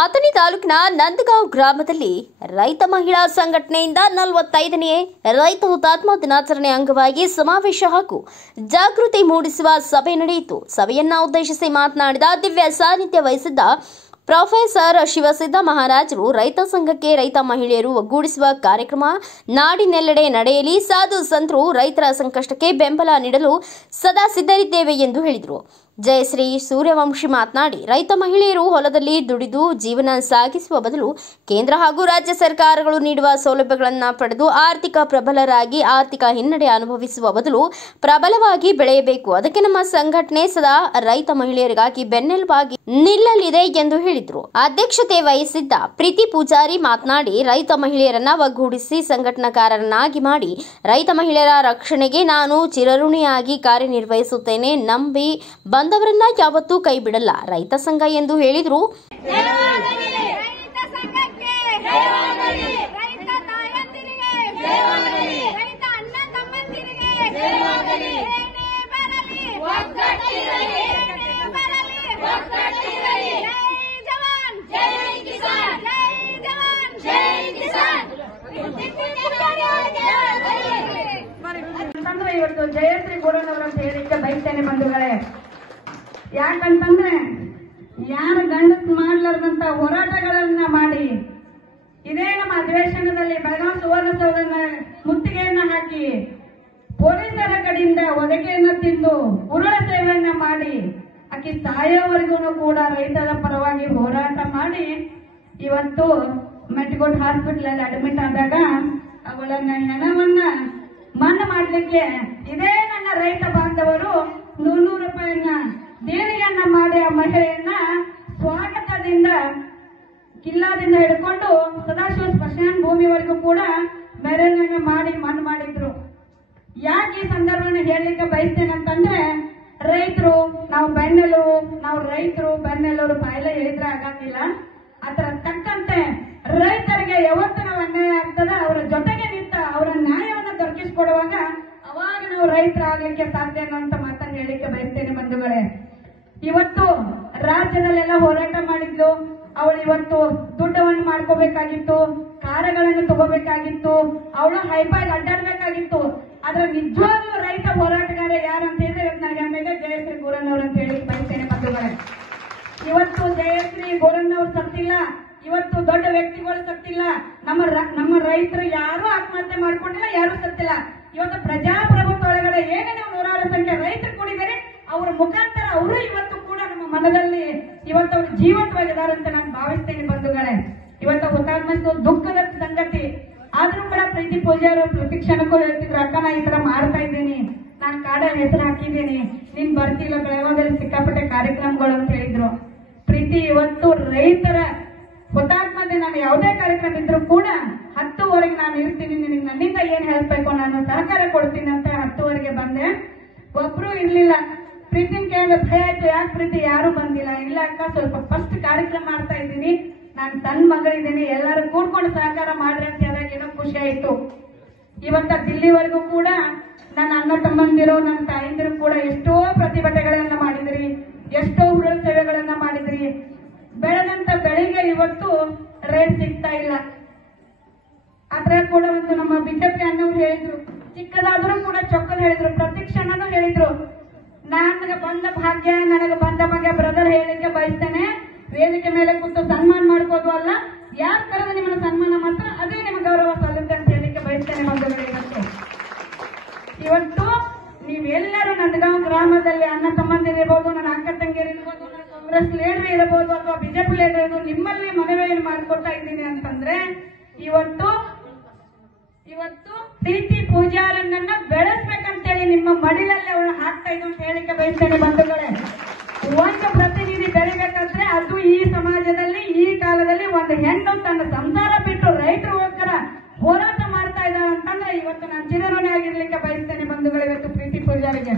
ಅಥಣಿ ತಾಲೂಕಿನ ನಂದಗಾಂವ್ ಗ್ರಾಮದಲ್ಲಿ ರೈತ ಮಹಿಳಾ ಸಂಘಟನೆಯಿಂದ 45ನೇ ರೈತ ಹುತಾತ್ಮ ದಿನಾಚರಣೆ ಅಂಗವಾಗಿ ಸಮಾವೇಶ ಹಾಗೂ ಜಾಗೃತಿ ಮೂಡಿಸುವ ಸಭೆ ನಡೆಯಿತು. ಸಭೆಯನ್ನು ಉದ್ದೇಶಿಸಿ ಮಾತನಾಡಿದ ದಿವ್ಯ ಸಾನ್ನಿಧ್ಯ ವಹಿಸಿದ್ದ ಪ್ರೊಫೆಸರ್ ಶಿವಸಿದ್ದ ಮಹಾರಾಜರು ರೈತ ಸಂಘಕ್ಕೆ ರೈತ ಮಹಿಳೆಯರು ಒಗ್ಗೂಡಿಸುವ ಕಾರ್ಯಕ್ರಮ ನಾಡಿನೆಲ್ಲೆಡೆ ನಡೆಯಲಿ, ಸಾಧು ಸಂತರು ರೈತರ ಸಂಕಷ್ಟಕ್ಕೆ ಬೆಂಬಲ ನೀಡಲು ಸದಾ ಸಿದ್ಧರಿದ್ದೇವೆ ಎಂದು ಹೇಳಿದರು. ಜಯಶ್ರೀ ಸೂರ್ಯವಂಶಿ ಮಾತನಾಡಿ, ರೈತ ಮಹಿಳೆಯರು ಹೊಲದಲ್ಲಿ ದುಡಿದು ಜೀವನ ಸಾಗಿಸುವ ಬದಲು ಕೇಂದ್ರ ಹಾಗೂ ರಾಜ್ಯ ಸರ್ಕಾರಗಳು ನೀಡುವ ಸೌಲಭ್ಯಗಳನ್ನು ಪಡೆದು ಆರ್ಥಿಕ ಪ್ರಬಲರಾಗಿ ಆರ್ಥಿಕ ಹಿನ್ನಡೆ ಅನುಭವಿಸುವ ಬದಲು ಪ್ರಬಲವಾಗಿ ಬೆಳೆಯಬೇಕು. ಅದಕ್ಕೆ ನಮ್ಮ ಸಂಘಟನೆ ಸದಾ ರೈತ ಮಹಿಳೆಯರಿಗಾಗಿ ಬೆನ್ನೆಲುಬಾಗಿ ನಿಲ್ಲಲಿದೆ ಎಂದು ಹೇಳಿದರು. ಅಧ್ಯಕ್ಷತೆ ವಹಿಸಿದ್ದ ಪ್ರೀತಿ ಪೂಜಾರಿ ಮಾತನಾಡಿ, ರೈತ ಮಹಿಳೆಯರನ್ನ ಒಗ್ಗೂಡಿಸಿ ಸಂಘಟನಾಕಾರರನ್ನಾಗಿ ಮಾಡಿ ರೈತ ಮಹಿಳೆಯರ ರಕ್ಷಣೆಗೆ ನಾನು ಚಿರಋಣಿಯಾಗಿ ಕಾರ್ಯನಿರ್ವಹಿಸುತ್ತೇನೆ. ನಂಬಿ ಬಂದವರನ್ನ ಯಾವತ್ತೂ ಕೈ ಬಿಡಲ್ಲ ರೈತ ಸಂಘ ಎಂದು ಹೇಳಿದರು. ಇವತ್ತು ಜಯಶ್ರೀ ಗುರುನವರು ಅಂತ ಹೇಳಿಕ್ಕೆ ಬಯಸ್ತೇನೆ ಬಂಧುಗಳೇ. ಯಾಕಂತಂದ್ರೆ ಯಾರು ಗಂಡಸ್ ಮಾಡ್ಲಾರ್ದಂತ ಹೋರಾಟಗಳನ್ನ ಮಾಡಿ ಇದೇ ನಮ್ಮ ಅಧಿವೇಶನದಲ್ಲಿ ಬೆಳಗಾವಿ ಸುವರ್ಣಸೌಧನ ಮುತ್ತಿಗೆಯನ್ನ ಹಾಕಿ ಪೊಲೀಸರ ಕಡೆಯಿಂದ ಒದಕೆಯನ್ನ ತಿಂದು ಉರುಳ ಸೇವೆಯನ್ನ ಮಾಡಿ ಆಕಿ ಸಾಯೋವರೆಗೂ ಕೂಡ ರೈತರ ಪರವಾಗಿ ಹೋರಾಟ ಮಾಡಿ ಇವತ್ತು ಮೆಟ್ಗೋಡ್ ಹಾಸ್ಪಿಟಲ್ ಅಲ್ಲಿ ಅಡ್ಮಿಟ್ ಆದಾಗ ಅವಳನ್ನ ಹೆಣವನ್ನ ಮಣ್ಣು ಮಾಡಲಿಕ್ಕೆ ಇದೇ ನನ್ನ ರೈತ ಬಾಂಧವರು 100 ರೂಪಾಯಿಯನ್ನ ದೇಣಿಗೆಯನ್ನ ಮಾಡಿ ಆ ಮಹಿಳೆಯನ್ನ ಸ್ವಾಗತದಿಂದ ಕಿಲ್ಲಾದಿಂದ ಹಿಡ್ಕೊಂಡು ಸದಾಶಿವ ಸ್ಮಶಾನ ಭೂಮಿವರೆಗೂ ಕೂಡ ಮೆರವಣಿಗೆ ಮಾಡಿ ಮಣ್ಣು ಮಾಡಿದ್ರು. ಯಾಕೆ ಈ ಸಂದರ್ಭವನ್ನು ಹೇಳಲಿಕ್ಕೆ ಬಯಸ್ತೇನೆ ಅಂತಂದ್ರೆ, ರೈತರು ನಾವು ಬೆನ್ನೆಲುಬು, ನಾವು ರೈತರು ಬೆನ್ನೆಲುಬು ಬಾಯಿಲೆ ಹೇಳಿದ್ರೆ ಆಗಂಗಿಲ್ಲ. ಅದರ ತಕ್ಕಂತೆ ರೈತರಿಗೆ ಯಾವತ್ತು ನಾವು ಅನ್ಯಾಯ ಆಗ್ತದ ಅವರ ಜೊತೆಗೆ ನಿಂತ ಅವರ ನ್ಯಾಯವನ್ನು ದೊರಕಿಸಿಕೊಡುವಾಗ ಅವಾಗ ನಾವು ರೈತರಾಗಲಿಕ್ಕೆ ಸಾಧ್ಯ ಅನ್ನುವಂತ ಮಾತನ್ನು ಹೇಳಿಕ್ಕೆ ಬಯಸ್ತೇನೆ ಬಂಧುಗಳೇ. ಇವತ್ತು ರಾಜ್ಯದಲ್ಲೆಲ್ಲ ಹೋರಾಟ ಮಾಡಿದ್ಲು ಅವಳು. ಇವತ್ತು ದುಡ್ಡವನ್ನು ಮಾಡ್ಕೋಬೇಕಾಗಿತ್ತು, ಕಾರಗಳನ್ನು ತಗೋಬೇಕಾಗಿತ್ತು, ಅವಳು ಹೈಫಾಗಿ ಅಡ್ಡಾಡ್ಬೇಕಾಗಿತ್ತು. ಆದ್ರೆ ನಿಜವಾಗ್ಲೂ ರೈತ ಹೋರಾಟಗಾರ ಯಾರಂತ ಹೇಳಿದ್ರೆ ಇವತ್ತು ನನಗೆ ಆಮೇಲೆ ಜಯಶ್ರೀ ಗೋರನ್ನವ್ರು ಅಂತ ಹೇಳಿ ಬಯಸ್ತೇನೆ ಬಂಧುಗಳೇ. ಇವತ್ತು ಜಯಶ್ರೀ ಗೋರನ್ನವ್ರು ಸತ್ತಿಲ್ಲ, ಇವತ್ತು ದೊಡ್ಡ ವ್ಯಕ್ತಿಗಳು ಸತ್ತಿಲ್ಲ, ನಮ್ಮ ರೈತರು ಯಾರು ಆತ್ಮಹತ್ಯೆ ಮಾಡ್ಕೊಂಡಿಲ್ಲ, ಯಾರು ಸತ್ತಿಲ್ಲ. ಇವತ್ತು ಪ್ರಜಾಪ್ರಭುತ್ವ ಒಳಗಡೆ ಏನೇ ನಾವು ನೂರಾರು ಸಂಖ್ಯೆ ರೈತರು ಕೂಡಿದರೆ ಅವರ ಮುಖಾಂತರ ಅವರು ಇವತ್ತು ಕೂಡ ನಮ್ಮ ಮನದಲ್ಲಿ ಇವತ್ತು ಅವರು ಜೀವಂತವಾಗಿದ್ದಾರೆ ಅಂತ ನಾನು ಭಾವಿಸ್ತೇನೆ ಬಂಧುಗಳೇ. ಇವತ್ತು ಹುತಾತ್ಮ ದುಃಖದ ಸಂಗತಿ ಆದ್ರೂ ಕೂಡ ಪ್ರೀತಿ ಪೂಜಾರು ಪ್ರತಿ ಕ್ಷಣಕ್ಕೂ ಹೇಳ್ತಿದ್ರು, ಅಕ್ಕ ನಾ ಈ ತರ ಮಾಡ್ತಾ ಇದ್ದೀನಿ, ನಾನು ಕಾಡಲ್ಲಿ ಹೆಸರು ಹಾಕಿದ್ದೀನಿ, ನೀನ್ ಬರ್ತಿಲ್ಲ, ಬೆಳಗಾವಿಯಲ್ಲಿ ಸಿಕ್ಕಾಪಟ್ಟೆ ಕಾರ್ಯಕ್ರಮಗಳು ಅಂತ ಹೇಳಿದ್ರು. ಪ್ರೀತಿ ಇವತ್ತು ರೈತರ ಹುತಾತ್ಮ ನಾನು ಯಾವುದೇ ಕಾರ್ಯಕ್ರಮ ಇದ್ರು ಕೂಡ 10ವರೆಗೆ ನಾನು ಇರ್ತೀನಿ, ನಿನಗೆ ನನ್ನಿಂದ ಏನ್ ಹೇಳ್ಬೇಕು ನಾನು ಸಹಕಾರ ಕೊಡ್ತೀನಿ ಅಂತ 10ವರೆಗೆ ಬಂದೆ. ಒಬ್ರು ಇರ್ಲಿಲ್ಲ. ಪ್ರೀತಿನ ಕೇಳಿದ್ರೆ ಭಯ ಆಯ್ತು, ಯಾಕೆ ಪ್ರೀತಿ ಯಾರು ಬಂದಿಲ್ಲ? ಇಲ್ಲ ಅಕ್ಕ, ಸ್ವಲ್ಪ ಫಸ್ಟ್ ಕಾರ್ಯಕ್ರಮ ಮಾಡ್ತಾ ಇದ್ದೀನಿ, ನಾನು ಸಣ್ಣ ಮಗಳಿದ್ದೀನಿ, ಎಲ್ಲರೂ ಕೂಡ್ಕೊಂಡು ಸಹಕಾರ ಮಾಡ್ರಿ ಅಂತ ಹೇಳಿದಾಗ ಏನೋ ಖುಷಿ ಆಯ್ತು. ಇವತ್ತ ದಿಲ್ಲಿವರೆಗೂ ಕೂಡ ನನ್ನ ಅಣ್ಣ ತಮ್ಮಂದಿರು ನನ್ನ ತಾಯಂದಿರು ಕೂಡ ಎಷ್ಟೋ ಪ್ರತಿಭಟನೆಗಳನ್ನ ಮಾಡಿದ್ರಿ, ಎಷ್ಟೋ ಉರುಳ ಸೇವೆಗಳನ್ನ ಮಾಡಿದ್ರಿ. ಬೆಳೆದಂತ ಬೆಳೆಗೆ ಇವತ್ತು ರೇಟ್ ಸಿಗ್ತಾ ಇಲ್ಲ. ಅದ್ರ ಕೂಡ ಒಂದು ನಮ್ಮ ಬಿಜೆಪಿ ಅಣ್ಣವ್ರು ಹೇಳಿದ್ರು, ಚಿಕ್ಕದಾದ್ರೂ ಕೂಡ ಚೊಕ್ಕದ ಹೇಳಿದ್ರು, ಪ್ರತಿ ಕ್ಷಣನೂ ಹೇಳಿದ್ರು. ನನಗೆ ಬಂದ ಭಾಗ್ಯ, ನನಗೆ ಬಂದ ಭಾಗ್ಯ ಬ್ರದರ್ ಹೇಳಲಿಕ್ಕೆ ಬಯಸ್ತೇನೆ. ವೇದಿಕೆ ಮೇಲೆ ಕೂತು ಸನ್ಮಾನ ಮಾಡ್ಬೋದು ಅಲ್ಲ, ಯಾರು ಕರೆದು ನಿಮ್ಮನ್ನ ಸನ್ಮಾನ ಮಾತ್ರ ಅದೇ ನಿಮ್ಮ ಗೌರವ ಸಲ್ಲುತ್ತೆ ಅಂತ ಹೇಳಲಿಕ್ಕೆ ಬಯಸ್ತೇನೆ ಬಂಧುಗಳಿಗೆ. ಇವತ್ತು ನೀವೆಲ್ಲರೂ ನಂದಗಾಂವ್ ಗ್ರಾಮದಲ್ಲಿ ಅಣ್ಣ ತಮ್ಮಂದಿರಿರ್ಬೋದು, ನನ್ನ ಅಕ್ಕ ತಂಗಿಯರಿರ್ಬೋದು, ನನ್ನ ಕಾಂಗ್ರೆಸ್ ಲೀಡರ್ ಇರಬಹುದು ಅಥವಾ ಬಿಜೆಪಿ ಲೀಡರ್ ಇರ್ಬೋದು, ನಿಮ್ಮಲ್ಲಿ ಮನವಿಯನ್ನು ಮಾಡ್ಕೊತಾ ಇದ್ದೀನಿ ಅಂತಂದ್ರೆ ಇವತ್ತು ಪ್ರೀತಿ ಪೂಜಾರನ್ನ ಬೆಳೆಸ್ಬೇಕಂತೇಳಿ ನಿಮ್ಮ ಮಡಿಲಲ್ಲಿ ಅವಳು ಹಾಕ್ತಾ ಇದ್ದು ಅಂತ ಹೇಳಿಕೆ ಬಯಸ್ತೇನೆ ಬಂಧುಗಳೇ. ಒಂದು ಪ್ರತಿನಿಧಿ ಬೆಳಿಬೇಕಂದ್ರೆ ಅದು ಈ ಸಮಾಜದಲ್ಲಿ ಈ ಕಾಲದಲ್ಲಿ ಒಂದು ಹೆಣ್ಣು ತನ್ನ ಸಂಸಾರ ಬಿಟ್ಟು ರೈತರಿಗೋಸ್ಕರ ಹೋರಾಟ ಮಾಡ್ತಾ ಇದ್ದಾಳೆ ಅಂತಂದ್ರೆ ಇವತ್ತು ನಾನು ಚಿರಋಣಿ ಆಗಿರ್ಲಿಕ್ಕೆ ಬಯಸ್ತೇನೆ ಬಂಧುಗಳು. ಇವತ್ತು ಪ್ರೀತಿ ಪೂಜಾರಿಗೆ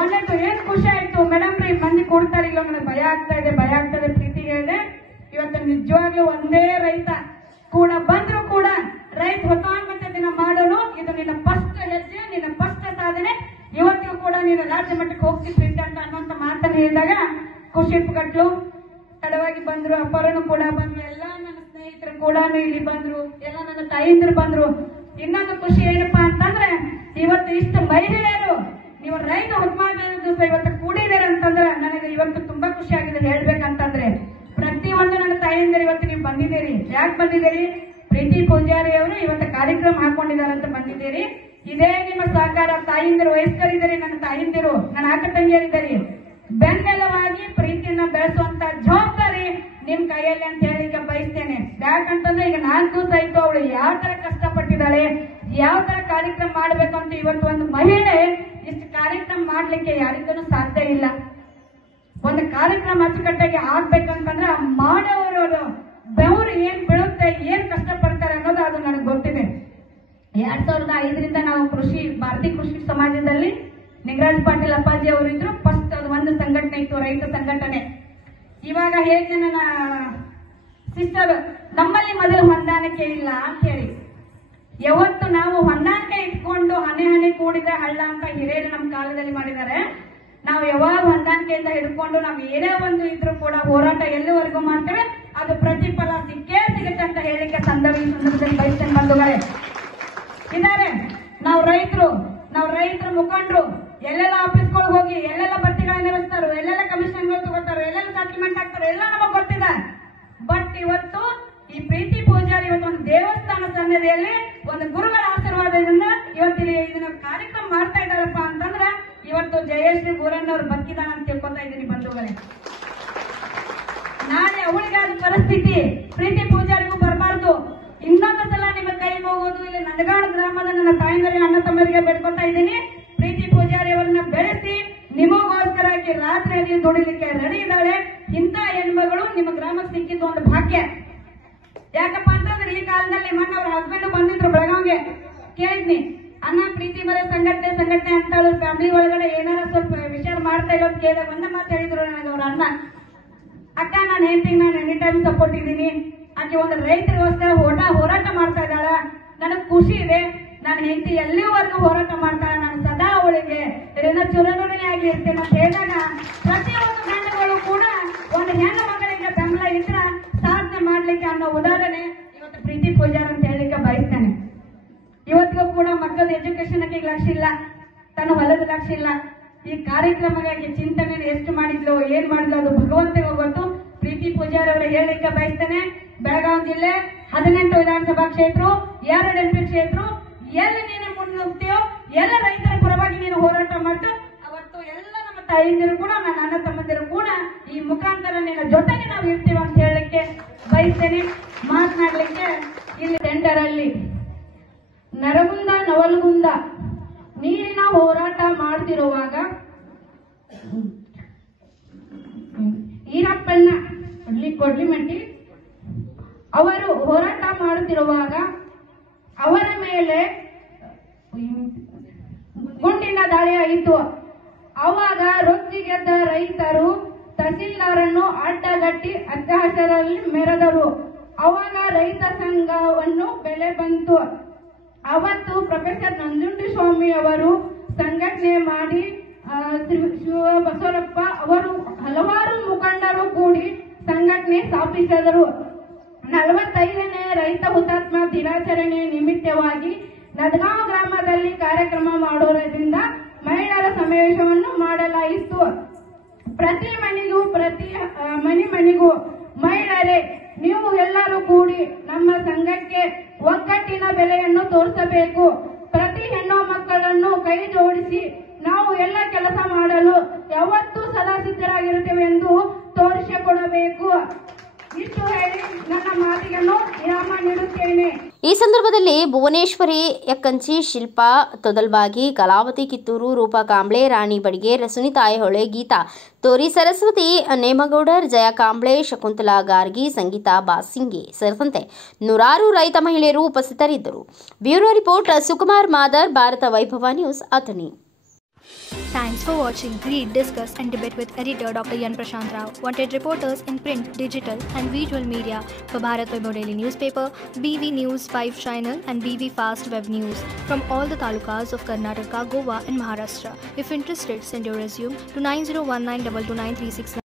ಒಂದೊಂದು ಏನ್ ಖುಷಿ ಆಯ್ತು ಮೇಡಮ್ ರೀ, ಮಂದಿ ಕೊಡ್ತಾರಿಲ್ಲ, ನನಗೆ ಭಯ ಆಗ್ತದೆ ಪ್ರೀತಿ ಹೇಳಿದೆ. ಇವತ್ತು ನಿಜವಾಗ್ಲೂ ಒಂದೇ ರೈತ ಕೂಡ ಬಂದ್ರು ಕೂಡ ರೈತ ಹೊತ್ತಾಂಗತೆ ದಿನ ಮಾಡೋನು, ಇದು ನಿನ್ನ ಫಸ್ಟ್ ಹೆಜ್ಜೆ, ನಿನ್ನ ಫಸ್ಟ್ ಸಾಧನೆ, ಇವತ್ತಿಗೂ ಕೂಡ ನೀನು ರಾಜ್ಯ ಮಟ್ಟಕ್ಕೆ ಹೋಗ್ತಿದ್ರಿ ಅಂತ ಅನ್ನೋಂತ ಮಾತನ್ನು ಹೇಳಿದಾಗ ಖುಷಿ ಪಟ್ಲು. ತಡವಾಗಿ ಬಂದ್ರು, ಅಪ್ಪರನ್ನು ಕೂಡ ಬಂದ್ರು, ಎಲ್ಲ ನನ್ನ ಸ್ನೇಹಿತರು ಕೂಡ ಇಲ್ಲಿ ಬಂದ್ರು, ಎಲ್ಲ ನನ್ನ ತಾಯಿಂದರು ಬಂದ್ರು. ಇನ್ನೊಂದು ಖುಷಿ ಏನಪ್ಪಾ ಅಂತಂದ್ರೆ ಇವತ್ತು ಇಷ್ಟು ಮಹಿಳೆಯರು ನೀವು ರೈತ ಹುಟ್ಮಾದ ದಿವಸ ಇವತ್ತು ಕೂಡಿದ್ದೀರ ಅಂತಂದ್ರೆ ನನಗೆ ಇವತ್ತು ತುಂಬಾ ಖುಷಿ ಆಗಿದೆ. ಹೇಳ್ಬೇಕಂತಂದ್ರೆ ಪ್ರತಿಯೊಂದು ನನ್ನ ತಾಯಿಂದರು ಇವತ್ತು ನೀವು ಬಂದಿದ್ದೀರಿ. ಯಾಕೆ ಬಂದಿದ್ದೀರಿ? ಪ್ರೀತಿ ಪೂಜಾರಿ ಅವರು ಇವತ್ತು ಕಾರ್ಯಕ್ರಮ ಹಾಕೊಂಡಿದ್ದಾರೆ ಅಂತ ಬಂದಿದ್ದೀರಿ. ಇದೇ ನಿಮ್ಮ ಸಹಕಾರ. ತಾಯಿಂದರು ವಯಸ್ಕರಿದ್ದೀರಿ, ನನ್ನ ತಾಯಿಂದಿರು, ನನ್ನ ಅಕ್ಕ ತಂಗಿಯರಿದ್ದೀರಿ. ಬೆನ್ನೆಲುವಾಗಿ ಪ್ರೀತಿಯನ್ನ ಬೆಳೆಸುವಂತ ಜವಾಬ್ದಾರಿ ನಿಮ್ ಕೈಯಲ್ಲಿ ಅಂತ ಹೇಳಿಕೆ ಬಯಸ್ತೇನೆ. ಯಾಕಂತಂದ್ರೆ ಈಗ 4 ದಿವಸ ಆಯ್ತು ಅವಳು ಯಾವ ತರ ಕಷ್ಟಪಟ್ಟಿದ್ದಾಳೆ, ಯಾವ ತರ ಕಾರ್ಯಕ್ರಮ ಮಾಡ್ಬೇಕು ಅಂತ. ಇವತ್ತು ಒಂದು ಮಹಿಳೆ ಇಷ್ಟು ಕಾರ್ಯಕ್ರಮ ಮಾಡ್ಲಿಕ್ಕೆ ಯಾರಿಗೂ ಸಾಧ್ಯ ಇಲ್ಲ. ಒಂದು ಕಾರ್ಯಕ್ರಮ ಅಚ್ಚುಕಟ್ಟಾಗಿ ಆಗ್ಬೇಕಂತಂದ್ರೆ ಮಾಡೋರು ಬೆವರು ಏನ್ ಬೀಳುತ್ತೆ, ಏನ್ ಕಷ್ಟಪಡ್ತಾರೆ ಅನ್ನೋದು ಅದು ನನಗೆ ಗೊತ್ತಿದೆ. 2005ರಿಂದ ನಾವು ಭಾರತೀಯ ಕೃಷಿ ಸಮಾಜದಲ್ಲಿ ನಿಂಗರಾಜ್ ಪಾಟೀಲ್ ಅಪ್ಪಾಜಿ ಅವರಿದ್ರು. ಫಸ್ಟ್ ಅದು ಒಂದು ಸಂಘಟನೆ ಇತ್ತು, ರೈತ ಸಂಘಟನೆ. ಇವಾಗ ಹೇಗೆ ನನ್ನ ಸಿಸ್ಟರ್ ನಮ್ಮಲ್ಲಿ ಮೊದಲು ಹೊಂದಾಣಿಕೆ ಇಲ್ಲ ಅಂತ ಹೇಳಿ, ಯಾವತ್ತು ನಾವು ಹೊಂದಾಣಿಕೆ ಇಟ್ಕೊಂಡು ಹಣೆ ಕೂಡಿದ್ರೆ ಹಳ್ಳ ಅಂತ ಹಿರಿಯರು ನಮ್ಮ ಕಾಲದಲ್ಲಿ ಮಾಡಿದ್ದಾರೆ. ನಾವು ಯಾವಾಗ ಹೊಂದಾಣಿಕೆಯಿಂದ ಹಿಡ್ಕೊಂಡು ನಾವು ಏನೇ ಒಂದು ಇದ್ರೂ ಕೂಡ ಹೋರಾಟ ಎಲ್ಲಿವರೆಗೂ ಮಾಡ್ತೇವೆ, ಅದು ಪ್ರತಿಫಲ ಸಿಕ್ಕೇ ಸಿಗುತ್ತೆ ಅಂತ ಹೇಳಿಕೆ ಸಂದರ್ಭದಲ್ಲಿ ಬಯಸ್ತೇನೆ. ಬಂಧುಗಳೇ ಇದಾರೆ, ನಾವು ರೈತರು ಮುಖಂಡರು ಎಲ್ಲೆಲ್ಲ ಆಫೀಸ್ಗಳಿಗೆ ಹೋಗಿ ಎಲ್ಲೆಲ್ಲ ಭರ್ತಿಗಳನ್ನ ನಿರ್ವಹಿಸ್ತಾರೋ, ಎಲ್ಲೆಲ್ಲ ಕಮಿಷನ್ಗಳು ತಗೋತಾರೋ, ಎಲ್ಲೆಲ್ಲ ಸೆಟ್ಲ್ಮೆಂಟ್ ಆಗ್ತಾರೋ ಎಲ್ಲ ನಮಗೆ ಗೊತ್ತಿದೆ. ಬಟ್ ಇವತ್ತು ಈ ಪ್ರೀತಿ ಪೂಜಾರಿ ಇವತ್ತು ಒಂದು ದೇವಸ್ಥಾನ ಸನ್ನಿಧಿಯಲ್ಲಿ ಒಂದು ಗುರುಗಳ ಆಶೀರ್ವಾದದಿಂದ ಇವತ್ತಿನ ಇದನ್ನ ಕಾರ್ಯಕ್ರಮ ಮಾಡ್ತಾ ಇದ್ದಾರಪ್ಪ ಅಂತಂದ್ರೆ ಇವತ್ತು ಜಯಶ್ರೀ ಗೋರಣ್ಣವ್ರು ಬದುಕಿದಾನ ಅಂತ ತಿಳ್ಕೊತಾ ಇದ್ದೀನಿ. ಬಂಧುಗಳೇ, ನಾಳೆ ಅವಳಿಗಾದ ಪರಿಸ್ಥಿತಿ ಪ್ರೀತಿ ಪೂಜಾರಿಗೂ ಬರಬಾರ್ದು. ಇನ್ನೊಂದು ಸಲ ನಿಮ್ಮ ಕೈ ಹೋಗೋದು ಇಲ್ಲಿ ನಂದಗಾಡ್ ಗ್ರಾಮದ ನನ್ನ ತಾಯಿಂದರಿಗೆ ಅಣ್ಣ ತಮ್ಮರಿಗೆ ಬೇಡ್ಕೊತಾ ಇದ್ದೀನಿ. ಪ್ರೀತಿ ಪೂಜಾರಿ ಅವರನ್ನ ಬೆಳೆಸಿ ನಿಮಗೋಸ್ಕರ ರಾತ್ರಿ ಅದಿ ದುಡಿಲಿಕ್ಕೆ ರೆಡಿ ಇದ್ದಾಳೆ. ಇಂಥ ಹೆಣ್ಮಗಳು ನಿಮ್ಮ ಗ್ರಾಮಕ್ಕೆ ಸಿಕ್ಕಿದ್ದು ಒಂದು ಭಾಗ್ಯ. ಯಾಕಪ್ಪ ಅಂತಂದ್ರೆ ಈ ಕಾಲದಲ್ಲಿ ಮೊನ್ನೆ ಅವ್ರ ಹಸ್ಬೆಂಡ್ ಬಂದಿದ್ರು ಬೆಳಗಾವಿಗೆ. ಕೇಳಿದ್ನಿ, ಅಣ್ಣ ಪ್ರೀತಿ ಬರೋ ಸಂಘಟನೆ ಅಂತ ಅವ್ರ ಫ್ಯಾಮಿಲಿ ಒಳಗಡೆ ಏನಾರ ಸ್ವಲ್ಪ ವಿಚಾರ ಮಾಡ್ತಾ ಇರೋದು ಕೇಳಿದಾಗ ಒಂದೇ ಮಾತು ಹೇಳಿದ್ರು ನನಗೆ ಅವ್ರ ಅಣ್ಣ, ಅಕ್ಕ ನಾನು ಹೇಳ್ತೀನಿ, ನಾನು ಎನಿ ಟೈಮ್ ಸಪೋರ್ಟ್ ಇದ್ದೀನಿ. ಆಕೆ ಒಂದು ರೈತರಿಗೋಸ್ಕರ ಹೋರಾಟ ಮಾಡ್ತಾ ಇದ್ದಾಳ. ನನಗ್ ಖುಷಿ ಇದೆ. ನಾನು ಹೆಂಡತಿ ಎಲ್ಲಿವರೆಗೂ ಹೋರಾಟ ಮಾಡ್ತಾಳೆ, ನಾನು ಸದಾ ಅವಳಿಗೆ ಚುರನುಡಿಯಾಗಿ ಇರ್ತೇನೆ ಅಂತ ಹೇಳಿದಾಗ ಪ್ರತಿಯೊಂದು ಹೆಣ್ಣುಗಳು ಕೂಡ ಒಂದು ಹೆಣ್ಣು ಮಗಳಿಗೆ ಬೆಂಬಲ ಇದ್ರ ಸಾಧನೆ ಮಾಡ್ಲಿಕ್ಕೆ ಅನ್ನೋ ಉದಾಹರಣೆ ಇವತ್ತು ಪ್ರೀತಿ ಪೂಜಾರ್ ಅಂತ ಹೇಳಿಕ್ಕೆ ಬಯಸ್ತೇನೆ. ಇವತ್ತಿಗೂ ಕೂಡ ಮಕ್ಕಳ ಎಜುಕೇಶನ್ಗೆ ಲಕ್ಷ್ಯ ಇಲ್ಲ, ತನ್ನ ಹೊಲದ ಲಕ್ಷ್ಯ ಇಲ್ಲ. ಈ ಕಾರ್ಯಕ್ರಮಗಳಿಗೆ ಚಿಂತನೆ ಎಷ್ಟು ಮಾಡಿದ್ಲು, ಏನ್ ಮಾಡಿದ್ಲು ಅದು ಭಗವಂತನಿಗೆ ಗೊತ್ತು. ಪ್ರೀತಿ ಪೂಜಾರಿ ಅವರ ಹೇಳಿಕೆ ಬಯಸ್ತೇನೆ. ಬೆಳಗಾವಿ ಜಿಲ್ಲೆ 18 ವಿಧಾನಸಭಾ ಕ್ಷೇತ್ರ, 2 MP ಕ್ಷೇತ್ರ, ಎಲ್ಲಿ ನೀನು ಮುನ್ನುಗ್ತೀಯೋ, ಎಲ್ಲ ರೈತರ ಪರವಾಗಿ ನೀನು ಹೋರಾಟ ಮಾಡ್ತು. ಅವತ್ತು ಎಲ್ಲ ನಮ್ಮ ತಾಯಿಂದಿರು ಕೂಡ, ನನ್ನ ಅಣ್ಣ ತಮ್ಮಂದಿರು ಕೂಡ ಈ ಮುಖಾಂತರ ನಿನ್ನ ಜೊತೆಗೆ ನಾವು ಇರ್ತೀವಿ ಅಂತ ಹೇಳಲಿಕ್ಕೆ ಬಯಸ್ತೇನೆ. ಮಾತನಾಡ್ಲಿಕ್ಕೆ ಇಲ್ಲಿ ಟೆಂಡರಲ್ಲಿ ನರಗುಂದ ನವಲಗುಂದ ನೀರಿನ ಹೋರಾಟ ಮಾಡ್ತಿರುವಾಗ ಈರಪ್ಪಣ್ಣ ಕೊಡ್ಲಿಮಟ್ಟಿ ಅವರು ಹೋರಾಟ ಮಾಡುತ್ತಿರುವಾಗ ಅವರ ಮೇಲೆ ಗುಂಡಿನ ದಾಳಿ ಆಯಿತು. ಅವಾಗ ರೊಚ್ಚಿಗೆದ್ದ ರೈತರು ತಹಸೀಲ್ದಾರನ್ನು ಅಡ್ಡಗಟ್ಟಿ ಅಟ್ಟಹಾಸದಲ್ಲಿ ಮೆರೆದರು. ಅವಾಗ ರೈತ ಸಂಘವನ್ನು ಬೆಲೆ ಬಂತು. ಅವತ್ತು ಪ್ರೊಫೆಸರ್ ನಂಜುಂಡಸ್ವಾಮಿ ಅವರು ಸಂಘಟನೆ ಮಾಡಿ ಶಿವ ಬಸವರಪ್ಪ ಅವರು ಹಲವಾರು ಮುಖಂಡರು ಕೂಡಿ ಸಂಘಟನೆ ಸ್ಥಾಪಿಸಿದರು. 45ನೇ ರೈತ ಹುತಾತ್ಮ ದಿನಾಚರಣೆ ನಿಮಿತ್ತವಾಗಿ ನದಗಾಂವ್ ಗ್ರಾಮದಲ್ಲಿ ಕಾರ್ಯಕ್ರಮ ಮಾಡೋದ್ರಿಂದ ಮಹಿಳೆಯರ ಸಮಾವೇಶವನ್ನು ಮಾಡಲಾಯಿತು. ಪ್ರತಿ ಮನೆಗೂ ಮಹಿಳೆಯರೇ, ನೀವು ಎಲ್ಲರೂ ಕೂಡಿ ನಮ್ಮ ಸಂಘಕ್ಕೆ ಒಗ್ಗಟ್ಟಿನ ಬೆಲೆಯನ್ನು ತೋರಿಸಬೇಕು. ಪ್ರತಿ ಹೆಣ್ಣು ಮಕ್ಕಳನ್ನು ಕೈ ಜೋಡಿಸಿ ನಾವು ಎಲ್ಲ ಕೆಲಸ ಮಾಡಲು ಯಾವತ್ತೂ ಸದಾ ಸಿದ್ಧರಾಗಿರುತ್ತೇವೆ ಎಂದು ತೋರಿಸಿಕೊಡಬೇಕು. ಇಷ್ಟು ಹೇಳಿ ನನ್ನ ಮಾತಿಗೆ ವಿರಾಮ ನೀಡುತ್ತೇನೆ. ಈ ಸಂದರ್ಭದಲ್ಲಿ ಭುವನೇಶ್ವರಿ ಯಕ್ಕಂಚಿ, ಶಿಲ್ಪಾ ತೊದಲ್ಬಾಗಿ, ಕಲಾವತಿ ಕಿತ್ತೂರು, ರೂಪಾ ಕಾಂಬ್ಳೆ, ರಾಣಿ ಬಡಿಗೇರ್, ಸುನೀತಾ ಐಹೊಳೆ, ಗೀತಾ ತೋರಿ, ಸರಸ್ವತಿ ನೇಮಗೌಡರ್, ಜಯ ಕಾಂಬ್ಳೆ, ಶಕುಂತಲಾ ಗಾರ್ಗಿ, ಸಂಗೀತಾ ಬಾಸಿಂಗಿ ಸೇರಿದಂತೆ ನೂರಾರು ರೈತ ಮಹಿಳೆಯರು ಉಪಸ್ಥಿತರಿದ್ದರು. ಬ್ಯೂರೋ ರಿಪೋರ್ಟ್ ಸುಕುಮಾರ್ ಮಾದರ್, ಭಾರತ ವೈಭವ news, Athani. Thanks for watching. Read, discuss and debate with editor Dr. Yan Prashant Rao. Wanted reporters in print, digital and visual media for Bharat Vaibhav Daily Newspaper, BV News 5 Channel and BV Fast Web News from all the talukas of Karnataka, Goa and Maharashtra. If interested, send your resume to 9019229369.